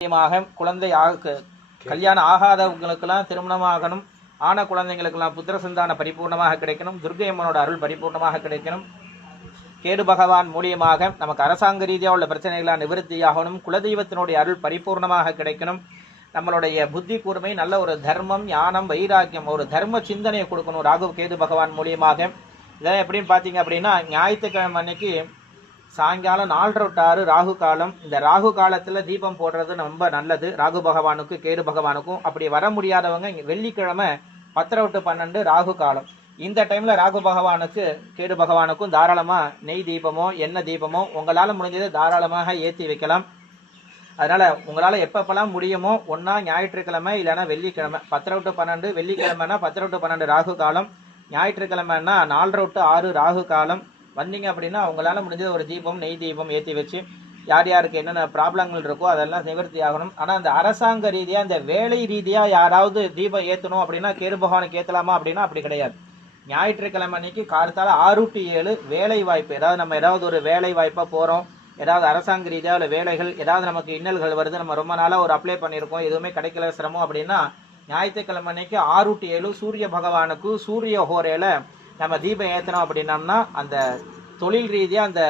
குழந்தை கல்யாணம் ஆகாதவங்களுக்கெல்லாம் திருமணமாகணும், ஆன குழந்தைங்களுக்கெல்லாம் புத்திர சந்தான பரிபூர்ணமாக கிடைக்கணும், துர்க்கை அம்மனோட அருள் பரிபூர்ணமாக கிடைக்கணும், கேது பகவான் மூலியமாக நமக்கு அரசாங்க ரீதியாக உள்ள பிரச்சனைகளாக நிவர்த்தியாகணும், குலதெய்வத்தினுடைய அருள் பரிபூர்ணமாக கிடைக்கணும், நம்மளுடைய புத்தி கூர்மை நல்ல ஒரு தர்மம் ஞானம் வைராக்கியம் ஒரு தர்ம சிந்தனையை கொடுக்கணும் ராகு கேது பகவான் மூலியமாக. இதெல்லாம் எப்படின்னு பார்த்தீங்க அப்படின்னா, ஞாயிற்றுக்கிழமை அன்னைக்கு சாயங்காலம் 4:30 to 6 ராகு காலம். இந்த ராகு காலத்தில் தீபம் போடுறது ரொம்ப நல்லது ராகு பகவானுக்கு கேது பகவானுக்கும். அப்படி வர முடியாதவங்க வெள்ளிக்கிழமை 10 to 12 ராகு காலம். இந்த டைமில் ராகு பகவானுக்கு கேது பகவானுக்கும் தாராளமாக நெய் தீபமோ எண்ணெய் தீபமோ உங்களால் முடிஞ்சதை தாராளமாக ஏற்றி வைக்கலாம். அதனால் உங்களால் எப்பப்பெல்லாம் முடியுமோ, ஒன்றா ஞாயிற்றுக்கிழமை இல்லைன்னா வெள்ளிக்கிழமை 10 to 12, வெள்ளிக்கிழமைனா 10 to 12 ராகு காலம், ஞாயிற்றுக்கிழமைன்னா 4:30 to 6 ராகு காலம் வந்தீங்க அப்படின்னா உங்களால் முடிஞ்சது ஒரு தீபம் நெய் தீபம் ஏற்றி வச்சு யார் யாருக்கு என்னென்ன ப்ராப்ளங்கள் இருக்கோ அதெல்லாம் நிவர்த்தி ஆகணும். ஆனால் அந்த அரசாங்க ரீதியாக இந்த வேலை ரீதியாக யாராவது தீபம் ஏற்றணும் அப்படின்னா கேது பகவானுக்கு ஏற்றலாமா அப்படின்னா அப்படி கிடையாது. ஞாயிற்றுக்கிழமை அன்னைக்கு காலத்தால் 6 to 7 வேலை வாய்ப்பு, ஏதாவது நம்ம ஏதாவது ஒரு வேலை வாய்ப்பாக போகிறோம், ஏதாவது அரசாங்க ரீதியாக உள்ள வேலைகள், ஏதாவது நமக்கு இன்னல்கள் வருது, நம்ம ரொம்ப நாளாக ஒரு அப்ளை பண்ணியிருக்கோம், எதுவுமே கிடைக்கல சிரமம் அப்படின்னா ஞாயிற்றுக்கிழமை அன்னைக்கு 6 to 7 சூரிய பகவானுக்கு சூரிய ஹோரையில் நம்ம தீபம் ஏற்றணும் அப்படின்னம்னா அந்த தொழில் ரீதியாக அந்த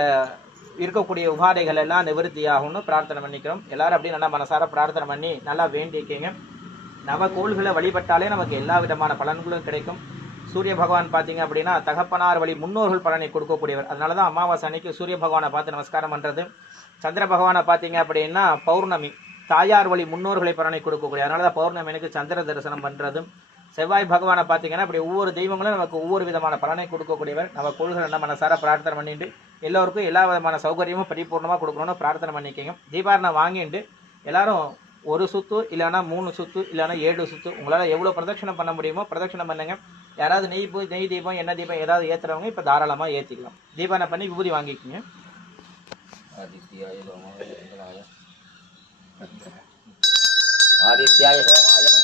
இருக்கக்கூடிய உபாதைகள் எல்லாம் நிவர்த்தி ஆகும்னு பிரார்த்தனை பண்ணிக்கிறோம். எல்லாரும் அப்படி நல்லா மனசார பிரார்த்தனை பண்ணி நல்லா வேண்டிக்கங்க. நவ கோள்களை வழிபட்டாலே நமக்கு எல்லா விதமான பலன்களும் கிடைக்கும். சூரிய பகவான் பார்த்தீங்க அப்படின்னா தகப்பனார் வழி முன்னோர்கள் பலனை கொடுக்கக்கூடியவர். அதனால தான் அமாவாசை அன்னைக்கு சூரிய பகவானை பார்த்து நமஸ்காரம் பண்ணுறது. சந்திர பகவானை பார்த்தீங்க அப்படின்னா பௌர்ணமி தாயார் வழி முன்னோர்களை பலனை கொடுக்கக்கூடிய, அதனால தான் பௌர்ணமி எனக்கு சந்திர தரிசனம் பண்ணுறது. செவ்வாய் பகவானை பார்த்தீங்கன்னா அப்படி ஒவ்வொரு தெய்வங்களும் நமக்கு ஒவ்வொரு விதமான பலனை கொடுக்கக்கூடியவர். நம்ம கோள்கள் நம்ம மனசார பிரார்த்தனை பண்ணிட்டு எல்லோருக்கும் எல்லா விதமான சௌகரியமும் பரிபூர்ணமாக கொடுக்கணும்னு பிரார்த்தனை பண்ணிக்கோங்க. தீபாரணை வாங்கிட்டு எல்லாரும் 1 சுத்து இல்லைன்னா 3 சுத்து இல்லைன்னா 7 சுத்து உங்களால் எவ்வளோ பிரதட்சணம் பண்ண முடியுமோ பிரதட்சணம் பண்ணுங்க. யாராவது நெய் தீபம் எண்ணெய் தீபம் ஏதாவது ஏற்றுறவங்க இப்போ தாராளமாக ஏற்றிக்கலாம். தீபாரணை பண்ணி விபூதி வாங்கிக்கோங்க. ஆதித்யாய சோமாய